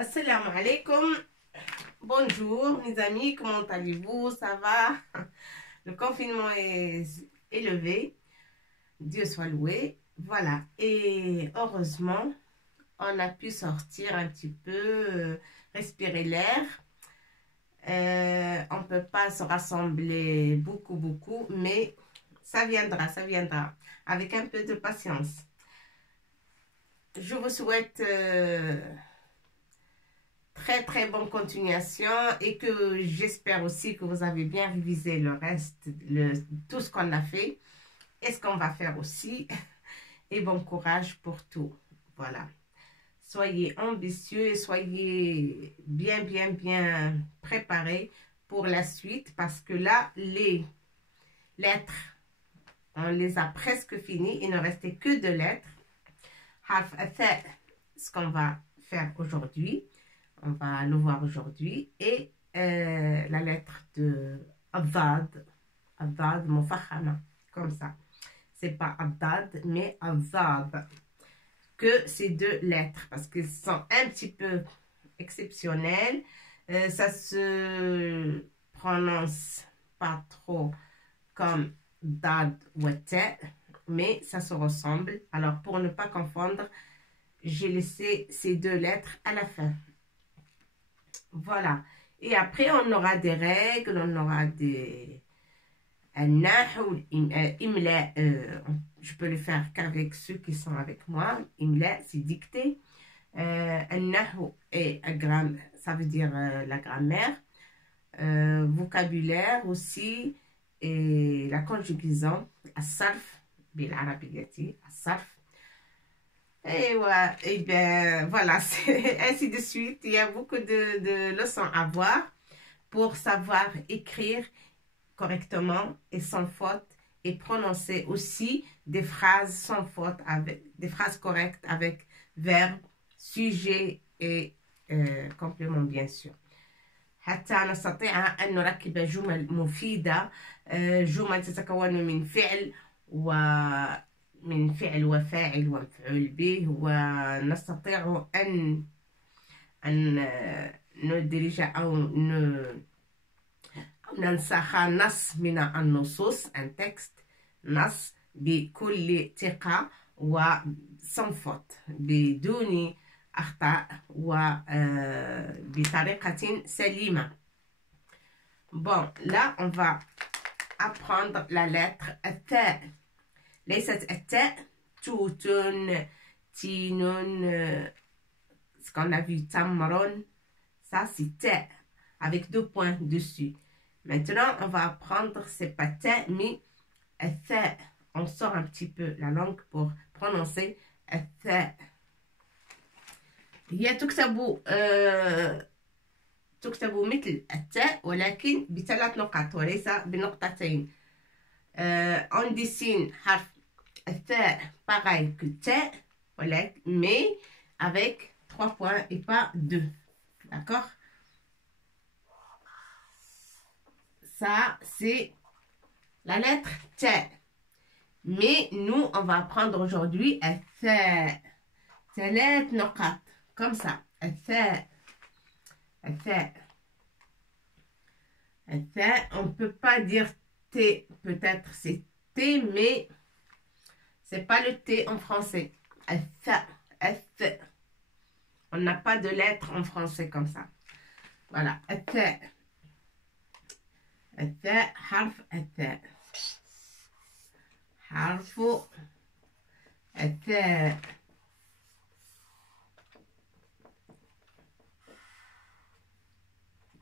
Assalamu alaikum. Bonjour mes amis, comment allez-vous? Ça va? Le confinement est élevé. Dieu soit loué. Voilà. Et heureusement, on a pu sortir un petit peu, respirer l'air. On ne peut pas se rassembler beaucoup, mais ça viendra, avec un peu de patience. Je vous souhaite très bonne continuation et que j'espère aussi que vous avez bien révisé le reste, tout ce qu'on a fait et ce qu'on va faire aussi. Et bon courage pour tout. Voilà. Soyez ambitieux et soyez bien préparés pour la suite parce que là, les lettres, on les a presque finies. Il ne restait que 2 lettres. Ce qu'on va faire aujourd'hui. On va le voir aujourd'hui. Et la lettre de Abdad. Abdad Mufahama. Comme ça. C'est pas Abdad, mais Abdad. Que ces 2 lettres. Parce qu'elles sont un petit peu exceptionnelles. Ça se prononce pas trop comme Dad ou Te. Mais ça se ressemble. Alors, pour ne pas confondre, j'ai laissé ces 2 lettres à la fin. Voilà. Et après, on aura des règles, on aura des... Imla, je peux le faire qu'avec ceux qui sont avec moi. Imla, c'est dicté. Et ça veut dire la grammaire. Vocabulaire aussi. Et la conjugaison. As-sarf, bil-arabiyati, as-sarf. Et ouais, et bien voilà, ainsi de suite. Il y a beaucoup de leçons à voir pour savoir écrire correctement et sans faute et prononcer aussi des phrases sans faute, avec des phrases correctes avec verbe, sujet et complément bien sûr. حتى نستطيع أن نركب جمل مفيدة، جمل تتكون من فعل وفاعل ومفعول به، ونستطيع أن ندرج أو ننسخ نص من النصوص un texte نص بكل ثقة وسان فوت بدون أخطاء وبطريقة سليمة. Bon, là on va apprendre la lettre التاء. ليست التاء توتون تينون ce qu'on a vu tamron, ça c'est تاء avec 2 points dessus. Maintenant, on va apprendre, c'est pas ta, mais tha. On sort un petit peu la langue pour prononcer tha. هي تكتب مثل التاء ولكن ب3 نقط وليس بنقطتين. On dessine حرف الثاء pareil que التاء mais avec 3 points et pas 2. D'accord? Ça, c'est la lettre T. Mais nous, on va apprendre aujourd'hui الثاء. ثلاث نقط. Comme ça. الثاء. الثاء. الثاء. On ne peut pas dire T. Peut-être c'est T, mais c'est pas le T en français. الثاء. الثاء. On n'a pas de lettre en français comme ça. Voilà. الثاء. الثاء حرف الثاء حرف الثاء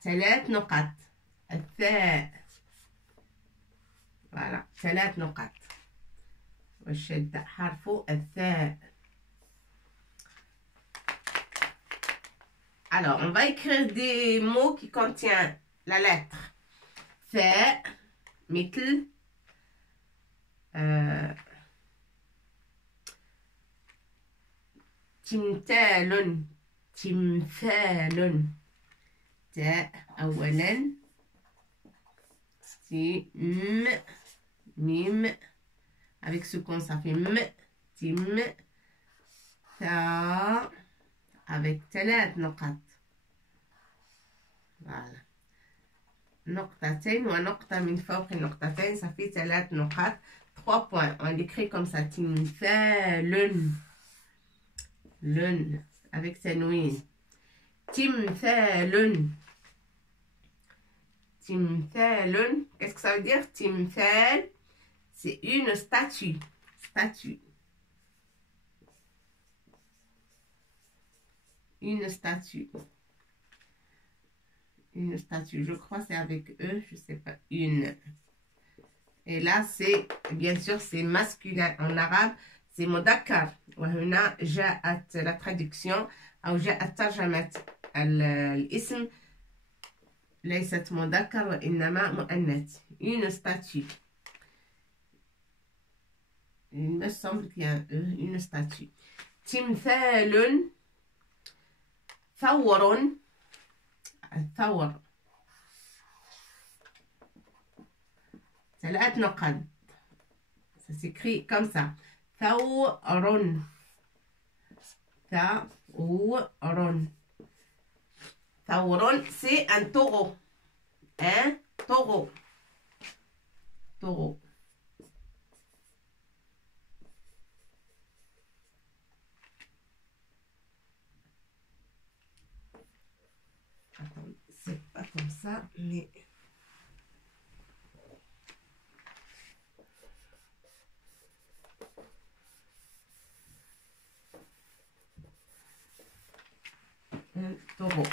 ثلاث نقط الثاء voilà 3 نقط والشدة حرف الثاء. Alors on va écrire des mots qui contiennent la lettre ثاء مثل تمثال تمثال تاء أولا ميم avec ce qu'on ça fait تم ثا avec 3 نقط Voilà. نقطتين ونقطة من فوق النقطتين. Ça fait 3 نقاط. 3 points. On l'écrit comme ça. تمثال. لن. Avec تنوين. تمثال. تمثال. Qu'est-ce que ça veut dire? تمثال. C'est une statue. Statue. Une statue. Une statue. Je crois que c'est avec eux. Je sais pas. Une. Et là, c'est, bien sûr, c'est masculin. En arabe, c'est مذكر. وهنا جاءت la traduction أو جاءت ترجمة الاسم ليست مذكر وإنما مؤنث. Une statue. Il me semble qu'il y a un E, une statue. تمثال ثور. الثور 3 نقط. Ça s'écrit comme ça. ثور. ثور. ثور, c'est un taureau. Un taureau. Taureau. Attends, c'est pas comme ça, mais... Un taureau.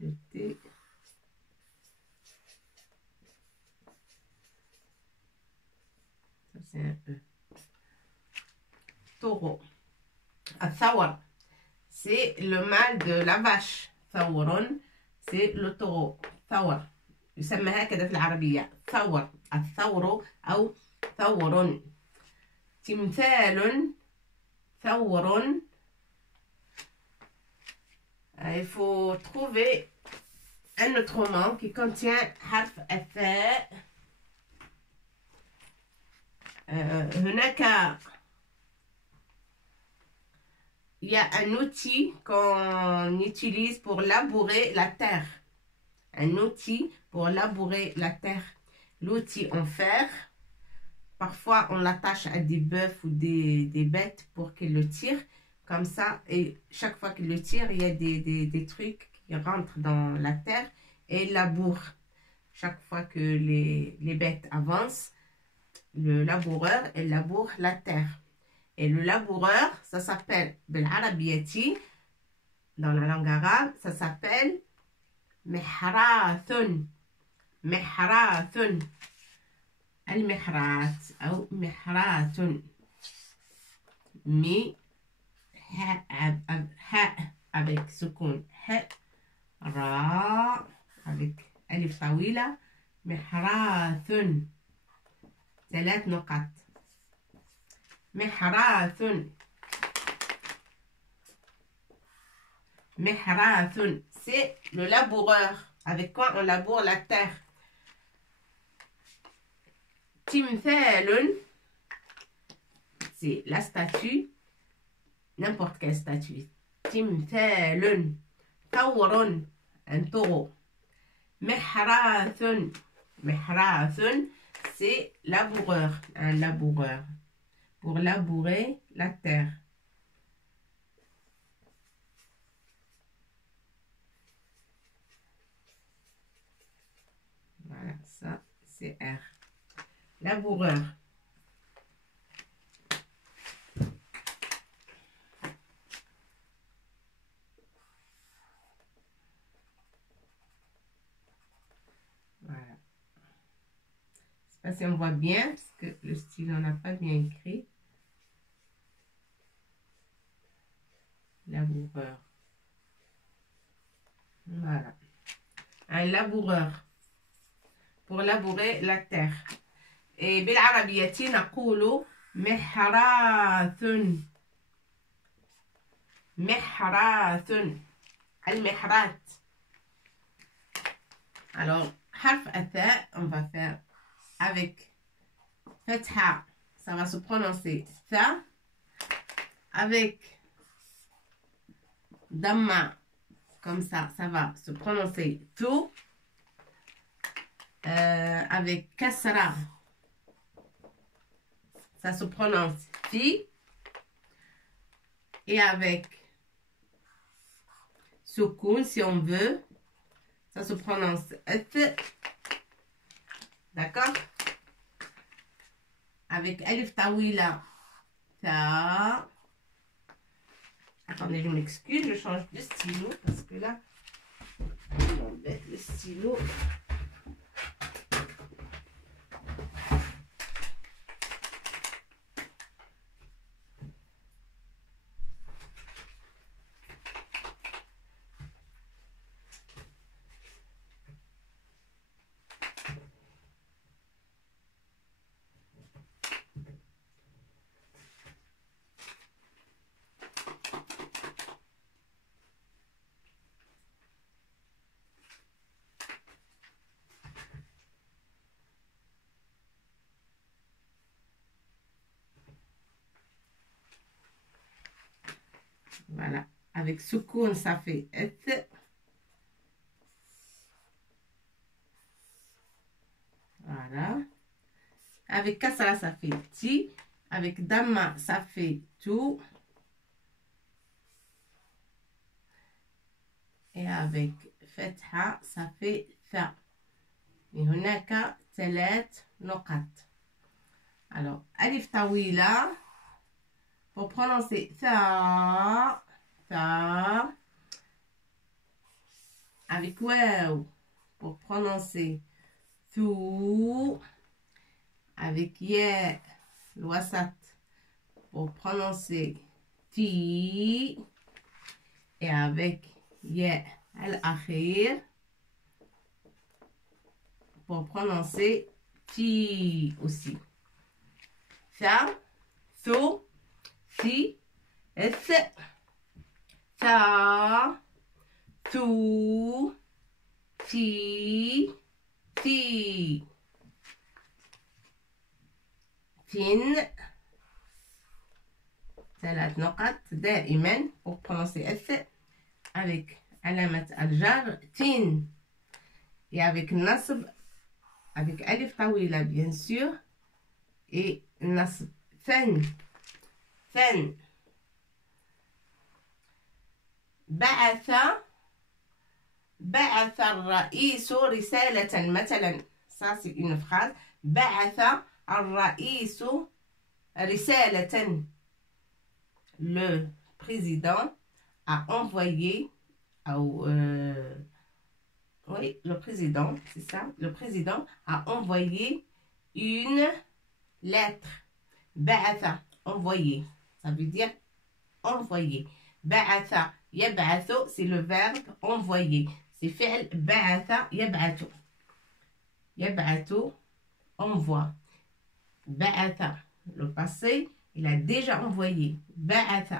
Le T. Ça, c'est un E. Taureau. الثور. C'est le mâle de la vache. ثور. C'est le taureau. ثور. يسمى هكذا في العربية. ثور. الثور أو ثور. تمثال. ثور. Il faut trouver un autre mot qui contient حرف الثاء. هناك il y a un outil qu'on utilise pour labourer la terre. Un outil pour labourer la terre. L'outil en fer. Parfois, on l'attache à des bœufs ou des bêtes pour qu'ils le tirent. Comme ça, et chaque fois qu'il le tire, il y a des trucs qui rentrent dans la terre et labourent. Chaque fois que les bêtes avancent, le laboureur, il laboure la terre. Et le laboureur, ça s'appelle, بالعربية, dans la langue arabe, ça s'appelle محراث. محراث. المحراث أو محراث. حاء avec سكون حاء. راء avec ألف طويلة. محراث. 3 نقط. محراث. محراث. C'est le laboureur. Avec quoi on laboure la terre. تمثال. C'est la statue. N'importe quelle statue. تمثال. ثور. Un taureau. محراث. محراث. C'est laboureur. Un laboureur. Pour labourer la terre. Voilà, ça c'est R. Laboureur. Voilà. Je sais pas si on voit bien parce que le stylo n'a pas bien écrit. Laboureur. Voilà. Un laboureur. Pour labourer la terre. Et بالعربية نقول محراث. محراث. المحراث. Alors, حرف الثاء, on va faire avec فتحة. Ça va se prononcer ثا. Avec ضمة. comme ça va se prononcer tout. Avec kasra, ça se prononce fi. Et avec soukoun, si on veut, ça se prononce th. D'accord? Avec alif tawila, ta. Attendez, je m'excuse, je change de stylo parce que là, on embête le stylo. Voilà. Avec soukoun, ça fait eth. Voilà. Avec kasra, ça fait ti. Avec damma, ça fait tout. Et avec fetha, ça fait tha. Et هناك 3 نقط. Alors, alif tawila. Pour prononcer tha, tha. Avec waw. Pour prononcer thou. Avec ya, l'wasat. Pour prononcer ti. Et avec ya al-akhir. Pour prononcer ti aussi. Tha, thou. Thi, th, tha, thu, thi, thi. Thin. 3 نقط دائما pour prononcer S avec علامة الجر tin. Et avec nasb, avec alif tawila bien sûr. Et nasb fen. fen. بعث الرئيس رسالة مثلا. Ça c'est une phrase. بعث الرئيس رسالة. Le président a envoyé oui, le président, c'est ça. Le président a envoyé une lettre. بعث, envoyé. Ça veut dire envoyer. بعث يبعث, c'est le verbe envoyer. C'est فعل بعث يبعث. يبعث, envoie. بعث, le passé, il a déjà envoyé. بعث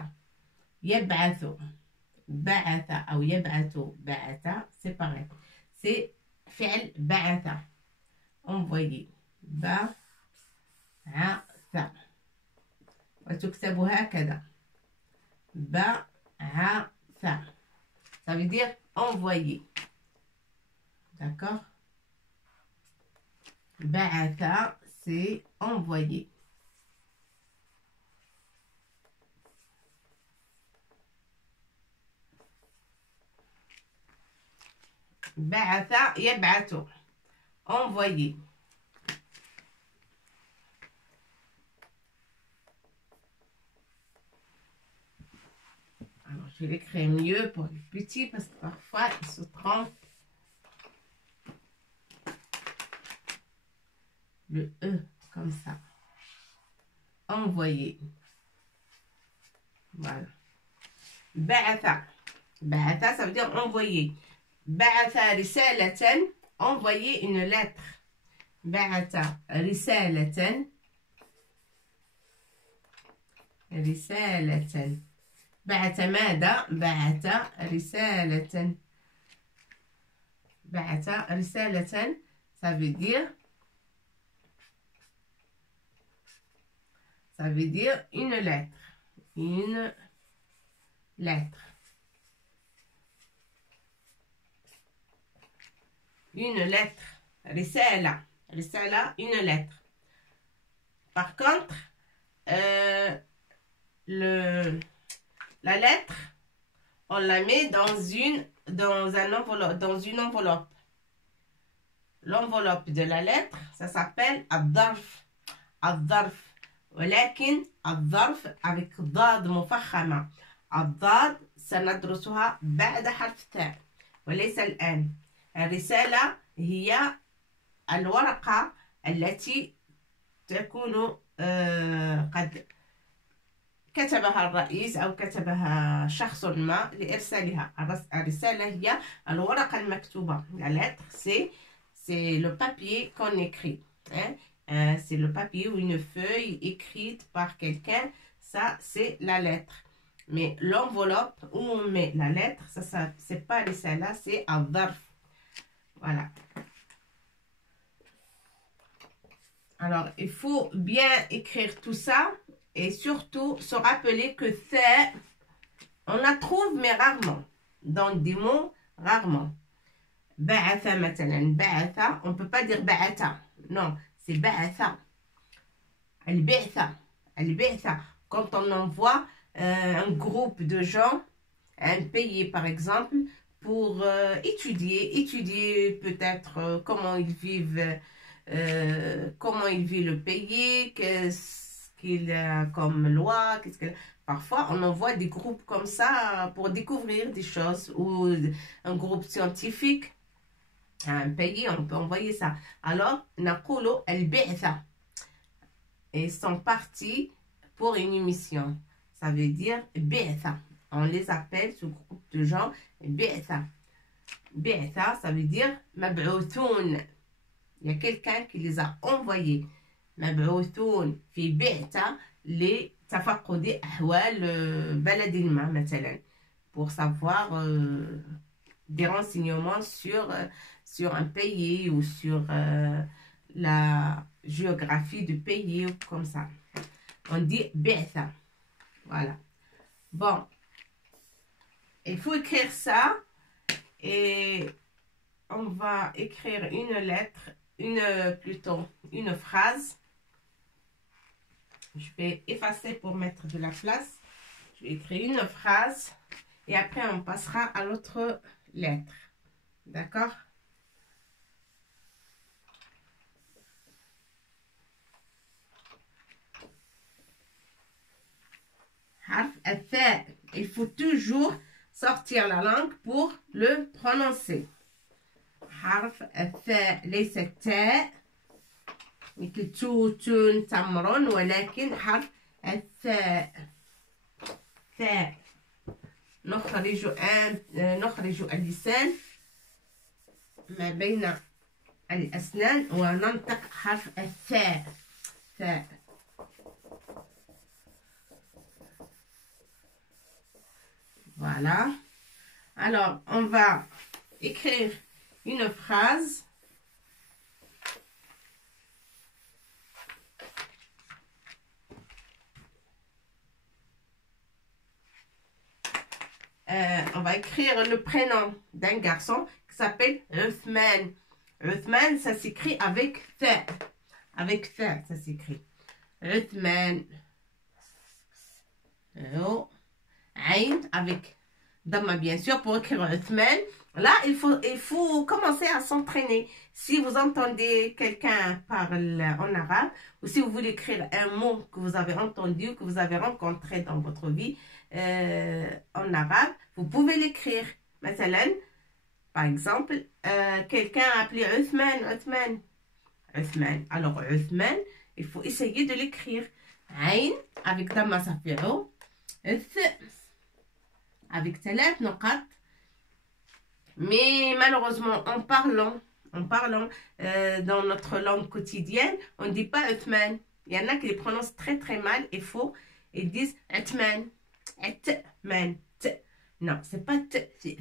يبعث. بعث أو يبعث. بعث, c'est pareil. C'est فعل بعث. envoyer. بعث. وتكتب هكذا. بعث. Ça veut dire envoyer. D'accord? بعث, c'est envoyer. بعث يبعث. envoyer. Alors, je vais l'écrire mieux pour les petits parce que parfois ils se trompent. Le E, comme ça. Envoyer. Voilà. بعث. بعث, ça veut dire envoyer. بعث رسالة, envoyer une lettre. بعث رسالة. رسالة. بعث ماذا؟ بعث رسالة. بعث رسالة, ça veut dire une lettre. Une lettre. une lettre. Risala. Risala, une lettre. Par contre, la lettre, on la met dans une enveloppe. L'enveloppe de la lettre, ça s'appelle الظرف. الظرف. ولكن الظرف avec ضاد مفخمة. الضاد سندرسها بعد حرف الثاء وليس الآن. الرسالة هي الورقة التي تكون قد كتبها الرئيس أو كتبها شخص ما لإرسالها. الرسالة هي الورقة المكتوبة. La lettre, c'est le papier qu'on écrit. Hein? C'est le papier ou une feuille écrite par quelqu'un. Ça, c'est la lettre. Mais l'enveloppe où on met la lettre, ça c'est pas risala, c'est al-dharf. Voilà. Alors, il faut bien écrire tout ça et surtout se rappeler que c'est, on la trouve mais rarement. Dans des mots, rarement. Ba'atha, مثلا. Ba'atha, on ne peut pas dire ba'atha. Non, c'est ba'atha. Al-bi'tha. Al-bi'tha. Quand on envoie un groupe de gens à un pays, par exemple, pour étudier peut-être comment ils vivent. Comment il vit le pays, qu'est-ce qu'il a comme loi, Parfois, on envoie des groupes comme ça pour découvrir des choses, ou un groupe scientifique à un pays, on peut envoyer ça. Alors, نقول البعثة. Ils sont partis pour une mission. Ça veut dire بعثة. On les appelle, ce groupe de gens, بعثة. بعثة, ça veut dire مبعوثون. Il y a quelqu'un qui les a envoyés. مبعوثون في بعثة لتفقد أحوال بلد ما مثلا. Pour savoir des renseignements sur un pays ou sur la géographie du pays ou comme ça. On dit بعثة. Voilà. Bon. Il faut écrire ça et on va écrire une lettre. Une phrase. Je vais effacer pour mettre de la place. Je vais écrire une phrase et après on passera à l'autre lettre. D'accord? Harf al-tha. Il faut toujours sortir la langue pour le prononcer. حرف الثاء ليس التاء مثل تو تون تمر ولكن حرف الثاء. ثاء. نخرج اللسان ما بين الأسنان وننطق حرف الثاء. ثاء. Voilà. Alors, on va écrire une phrase. On va écrire le prénom d'un garçon qui s'appelle Uthman. Uthman, ça s'écrit avec tha. Avec tha, ça s'écrit. Uthman. Aïn avec Dama, bien sûr, pour écrire Uthman. Là, il faut commencer à s'entraîner. Si vous entendez quelqu'un parler en arabe, ou si vous voulez écrire un mot que vous avez entendu, que vous avez rencontré dans votre vie en arabe, vous pouvez l'écrire. مثلا, par exemple, quelqu'un a appelé Uthman. Alors, Uthman, il faut essayer de l'écrire. Aïn, avec Dama, ça fait O. Avec ثلاث نقط. Mais malheureusement, en parlant dans notre langue quotidienne, on ne dit pas Uthman. Il y en a qui les prononcent très très mal et faux. Ils disent Uthman. Uthman. Non, c'est pas T, c'est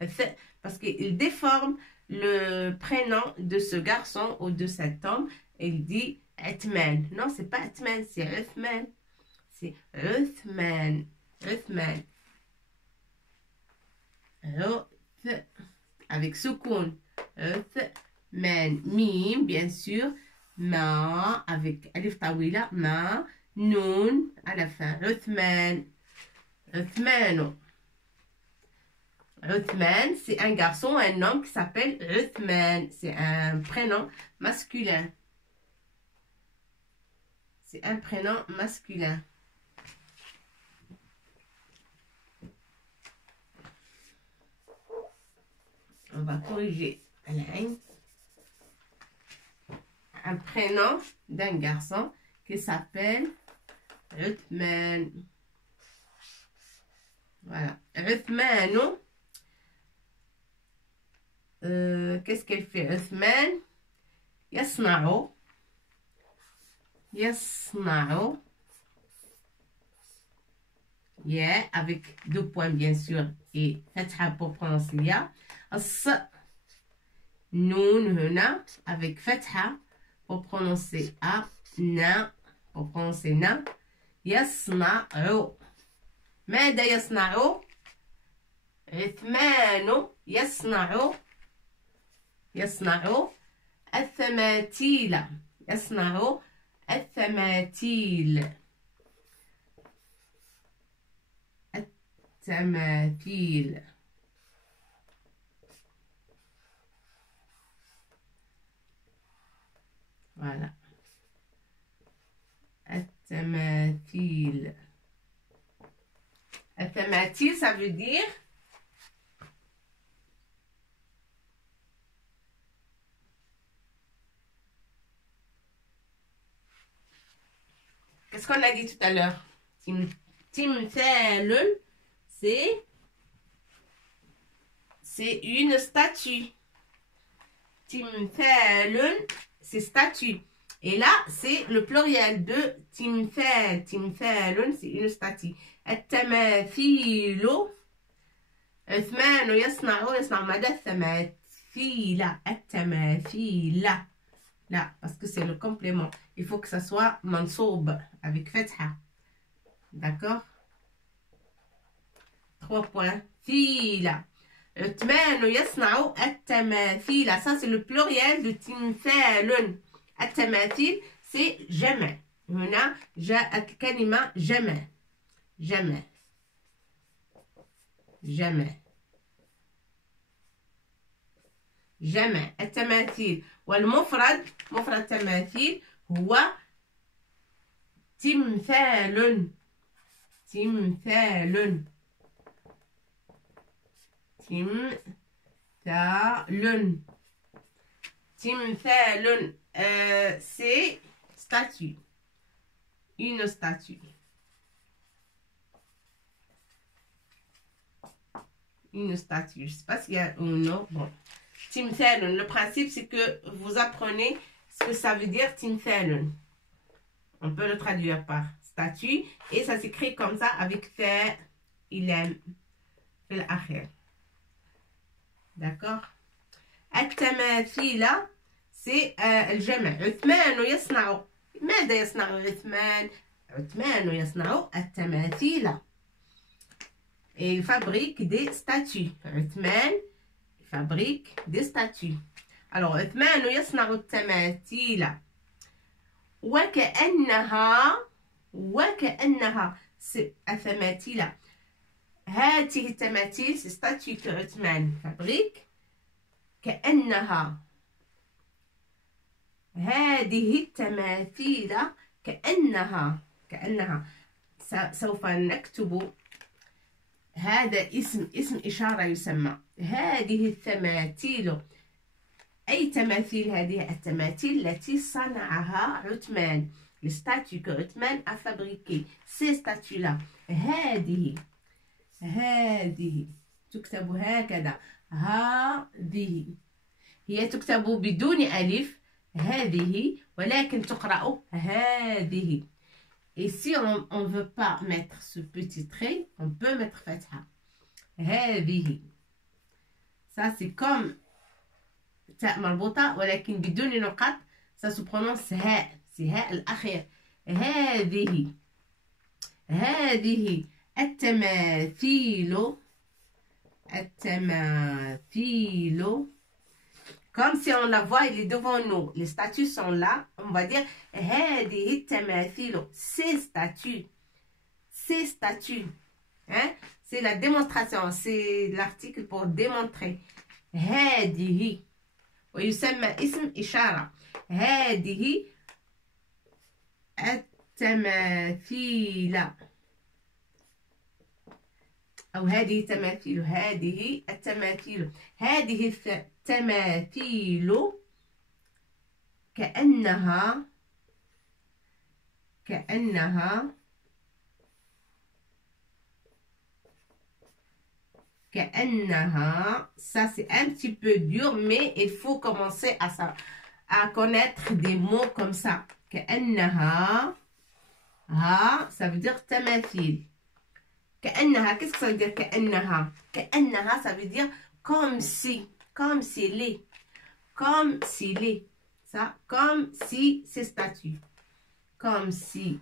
F. Parce qu'ils déforment le prénom de ce garçon ou de cet homme. Et il dit Uthman. Non, c'est pas Uthman, c'est Uthman. C'est Uthman. Uthman. Avec soukoun. عثمان. ميم bien sûr. ما avec ألف طويلة. ما نون à la fin. عثمان. عثمان. Uthman, c'est un garçon, un homme qui s'appelle Uthman. C'est un prénom masculin. C'est un prénom masculin. On va corriger un prénom d'un garçon qui s'appelle Uthman. Voilà. Uthman. Qu'est-ce qu'elle fait? Uthman يصنع ya avec 2 points bien sûr et fatha pour prononcer ya. الص noun هنا avec fatha pour prononcer a. na pour prononcer na. يصنع. ماذا يصنع؟ عثمان يصنع التماثيل. يصنع التماثيل. التماثيل. voilà. التماثيل. التماثيل ça veut dire qu'est-ce qu'on a dit tout à l'heure? Timthalun, c'est une statue. Timthalun, c'est statue. Et là, c'est le pluriel de timthal. Timthalun, c'est une statue. التماثيل. عثمان يصنع ماذا؟ التماثيل. التماثيل. Là, parce que c'est le complément. Il faut que ça soit mansoub avec fatha. D'accord? 3 points. Fila. عثمان يصنع التماثيل. Ça, c'est le pluriel de timthalun. التماثيل, c'est jamais. هنا جاءت الكلمة jamais. Jamais. Jamais. jamais. التماثيل. والمفرد مفرد التماثيل هو تمثال. تمثال. تمثال. تمثال. C'est statue. Une statue. Une statue. Je ne sais pas s'il y a un nom. Bon. Timthalun. Le principe, c'est que vous apprenez ce que ça veut dire Timthalun. On peut le traduire par statue. Et ça s'écrit comme ça avec fa, ilam, fil akhir. D'accord? At-tamathila, c'est le jama'. عثمان يصنع. ماذا يصنع عثمان؟ عثمان يصنع التماثيل. Et il fabrique des statues. عثمان fabrique des statues. Alors, عثمان يصنع التماثيل. وكأنها التماثيل. هذه التماثيل c'est statue que عثمان fabrique. كأنها. هذه التماثيل كأنها سوف نكتب هذا اسم إشارة يسمى. هذه التماثيل. أي تماثيل هذه؟ التماثيل التي صنعها عثمان. Les statues que عثمان a fabriquées. Ces statues-là. هذه تكتب هكذا. هذه هي تكتب بدون ألف. هذه ولكن تقرأ هذه. Et si on ne veut pas mettre ce petit trait, on peut mettre fatha. هذه. Ça c'est comme تاء مربوطة ولكن بدون نقط. Ça se prononce هاء. C'est هاء الأخير. هذه. هذه التماثيل. التماثيل. Comme si on la voit, il est devant nous. Les statues sont là. On va dire هذه التماثيل. Ces statues. Ces statues. Hein? C'est la démonstration. C'est l'article pour démontrer. هذه. ويسمى اسم إشارة. هذه التماثيل. أو هذه التماثيل. هذه التماثيل. هذه التماثيل كأنها ça c'est un petit peu dur, mais il faut commencer à connaître des mots comme ça. كأنها, ça veut dire tamathil. كأنها, qu'est-ce que ça veut dire كأنها? كأنها, ça veut dire comme si les, ça, comme si ces statues, comme si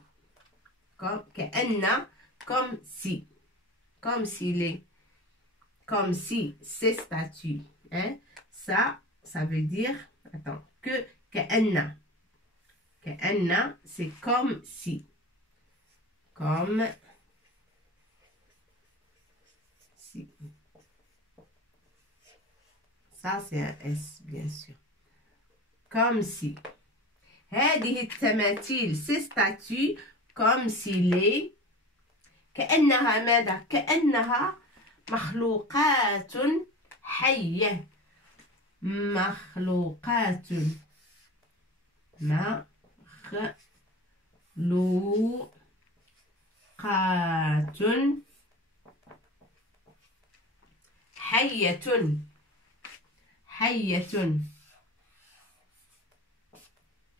ces statues, hein, ça veut dire, attends, كأن, c'est comme si, ça c'est un S bien sûr, comme si. هذه التماثيل ces statues comme si les كأنها ماذا؟ كأنها مخلوقات حية. مخلوقات حية.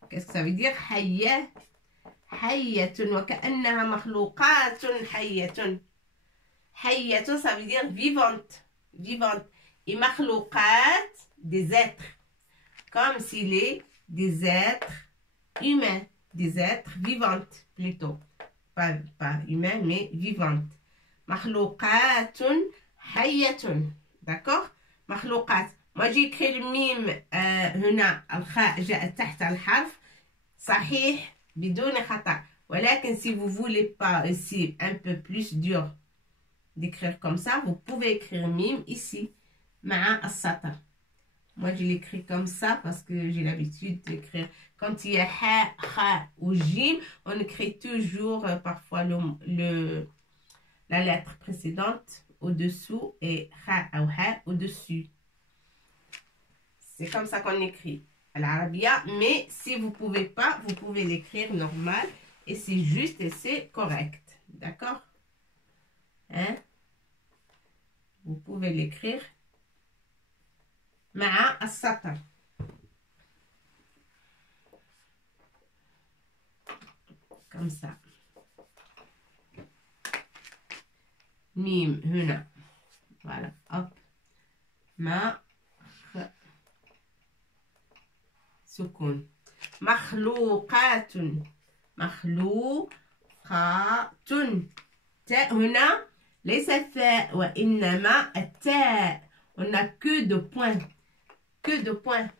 Qu'est-ce que ça veut dire حية؟ حية وكأنها مخلوقات حية. حية ça veut dire vivante. Et مخلوقات des êtres. Comme s'il est des êtres humains. Des êtres vivantes plutôt. Pas humains mais vivantes. مخلوقات حية. D'accord? مخلوقات. Moi j'ai écrit le mime هنا الخاء جاءت تحت الحرف صحيح بدون خطأ. ولكن si vous voulez pas ici un peu plus dur d'écrire comme ça, vous pouvez écrire mime ici مع السطر. Moi je l'écris comme ça parce que j'ai l'habitude d'écrire. Quand il y a ha, kha ou jim, on écrit toujours parfois la lettre précédente au-dessous et ha ou ha au-dessus. C'est comme ça qu'on écrit l'arabia, mais si vous pouvez pas, vous pouvez l'écrire normal et c'est juste et c'est correct. D'accord? Hein? Vous pouvez l'écrire مع السطر. Comme ça. ميم هنا. Voilà. Hop. سكون. مخلوقات. تاء هنا ليس الثاء وإنما التاء. On n'a que deux points.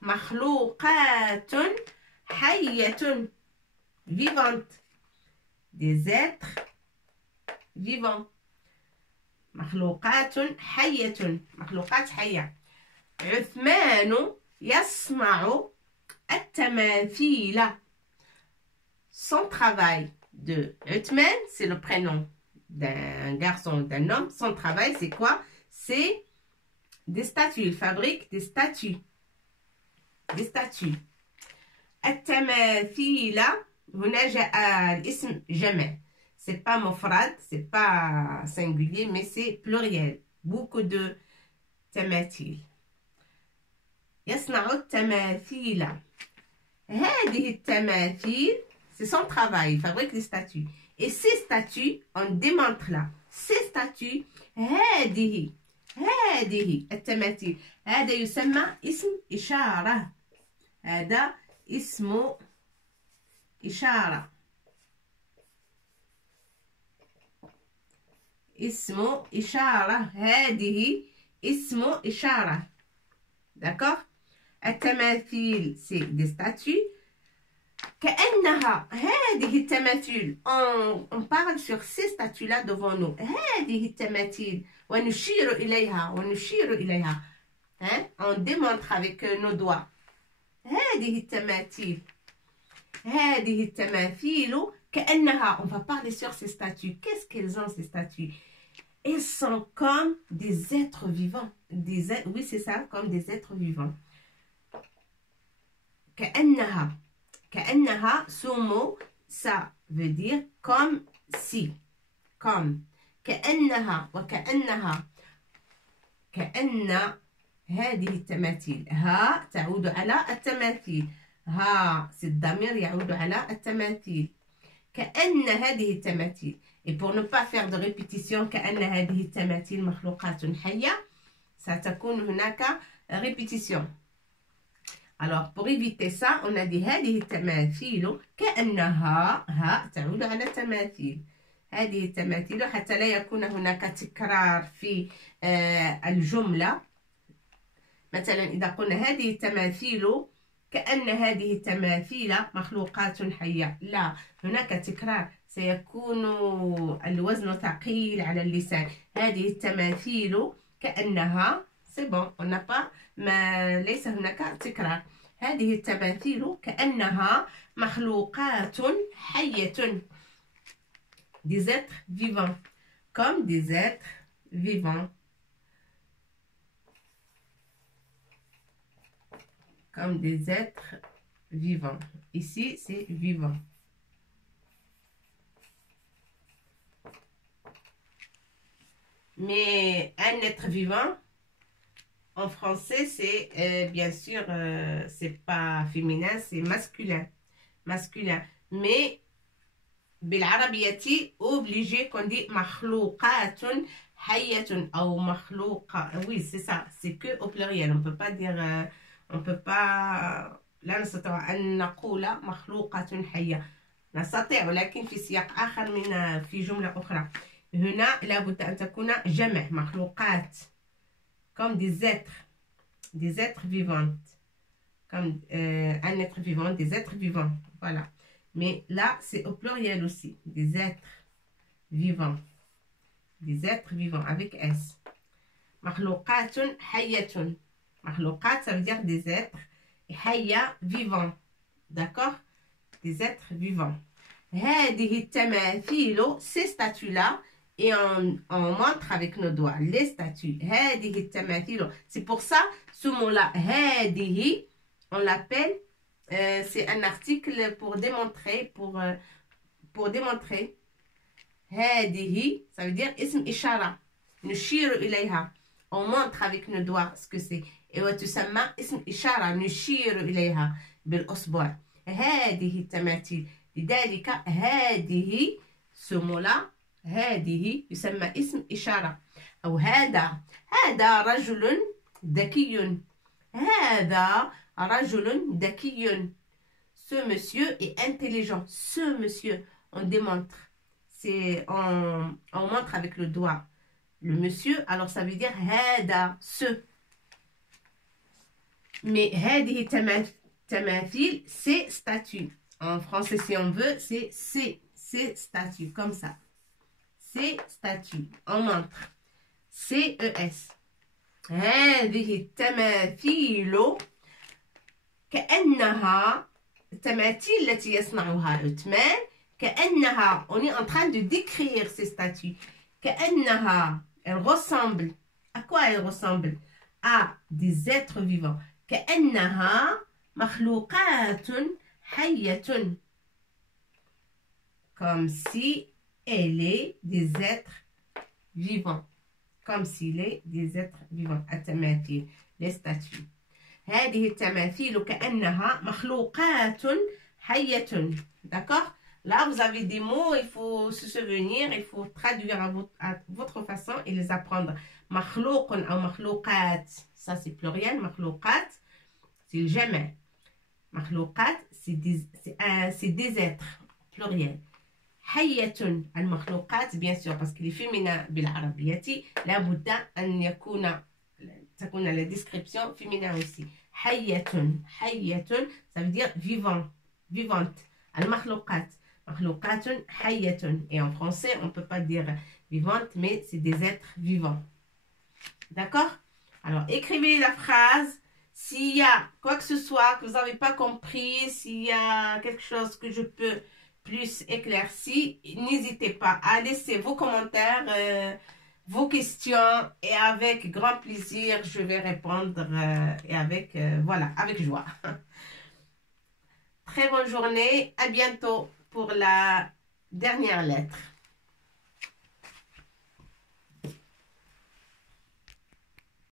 مخلوقات حية. Vivante. Des êtres vivants. مخلوقات حية. مخلوقات حية. عثمان يصنع التماثيل. Son travail de Uthman, c'est le prénom d'un garçon, d'un homme. Son travail, c'est quoi? C'est des statues. Il fabrique des statues. التماثيل هنا جاء الاسم جمع. C'est pas مفرد, c'est pas singulier, mais c'est pluriel. Beaucoup de تماثيل. يصنع التماثيل. هذه التماثيل, c'est son travail. Il fabrique des statues. Et ces statues, on démontre là. Ces statues, هذه التماثيل. هذا يسمى اسم إشارة. هذا اسم إشارة. اسم إشارة. هذه اسم إشارة. D'accord? التماثيل سي دي ستاتوي. كأنها هذه التماثيل on parle sur ces statues là devant nous. هذه التماثيل ونشير إليها hein? On démontre avec nos doigts. هذه التماثيل كأنها, on va parler sur ces statues. Qu'est-ce qu'elles ont ces statues? Elles sont comme des êtres vivants. Oui, c'est ça, comme des êtres vivants. كأنها, ce mot, ça veut dire comme si. Comme. كأنها وكأنها. كأن هذه التماثيل. ها تعود على التماثيل. ها c'est الضمير يعود على التماثيل. كأن هذه التماثيل. Et pour ne pas faire de répétition, كأن هذه التماثيل مخلوقات حية, ستكون هناك répétition. Alors pour éviter ça, on a dit هذه التماثيل كأنها, ها تعود على التماثيل. هذه التماثيل حتى لا يكون هناك تكرار في الجملة. مثلا إذا قلنا هذه التماثيل كأن هذه التماثيل مخلوقات حية، لا، هناك تكرار، سيكون الوزن ثقيل على اللسان. هذه التماثيل كأنها سي بون اون با، ما ليس هناك تكرار. هذه التماثيل كأنها مخلوقات حية، des êtres vivants, comme des êtres vivants. Comme des êtres vivants. Ici, c'est vivant. Mais un être vivant, en français, c'est bien sûr, c'est pas féminin, c'est masculin. Masculin. Mais, بالعربية, obligé qu'on dit مخلوقات حية أو مخلوقة. Oui, c'est ça. C'est que au pluriel. On ne peut pas dire... on ne peut pas لا نستطيع أن نقول مخلوقة حية. نستطيع ولكن في سياق آخر من في جملة أخرى. هنا لابد أن تكون جمع مخلوقات comme des êtres vivants, comme un être vivant, des êtres vivants, voilà. Mais là c'est au pluriel aussi, des êtres vivants avec S. مخلوقات حية. مخلوقات, ça veut dire des êtres. Et حية, vivant. D'accord? Des êtres vivants. هذه التماثيل, ces statues-là, et on montre avec nos doigts les statues. هذه التماثيل. C'est pour ça, ce mot-là, هذه, on l'appelle, c'est un article pour démontrer, pour démontrer. هذه, ça veut dire اسم إشارة. نشير إليها. On montre avec nos doigts ce que c'est. وتسمى اسم إشارة نشير إليها بالأصبع. هذه التماثيل. لذلك هذه سمولا، هذه يسمى اسم إشارة. أو هذا رجل ذكي. هذا رجل ذكي. Ce monsieur est intelligent. Ce monsieur, on démontre. On montre avec le doigt le monsieur, alors ça veut dire هذا, ce. Mais هذه التماثيل, c'est statue. En français, si on veut, c'est statue, comme ça. C'est statue. On montre. CES. هذه التماثيل كأنها التماثيل التي يصنعها عثمان. كأنها, on est en train de décrire ces statues. كأنها, elle ressemble. À quoi elle ressemble? À des êtres vivants. كأنها مخلوقات حية. Comme si elle est des êtres vivants. Comme s'il est des êtres vivants. التماثيل, les statues. هذه التماثيل كأنها مخلوقات حية. D'accord? Là, vous avez des mots, il faut se souvenir, il faut traduire à votre façon et les apprendre. مخلوق أو مخلوقات, ça c'est pluriel. مخلوقات, c'est le جمع. مخلوقات, c'est des êtres, pluriel. حية, المخلوقات, bien sûr, parce qu'il est féminin بالعربية, لابد أن يكون ça qu'on a la description féminin aussi. Hayatun, hayatun, ça veut dire vivant, vivante. Al-makhlouqat, makhlouqatun, hayatun. Et en français, on ne peut pas dire vivante, mais c'est des êtres vivants. D'accord? Alors, écrivez la phrase. S'il y a quoi que ce soit que vous n'avez pas compris, s'il y a quelque chose que je peux plus éclaircir, n'hésitez pas à laisser vos commentaires, vos questions et avec grand plaisir, je vais répondre et avec, voilà, avec joie. Très bonne journée, à bientôt pour la dernière lettre.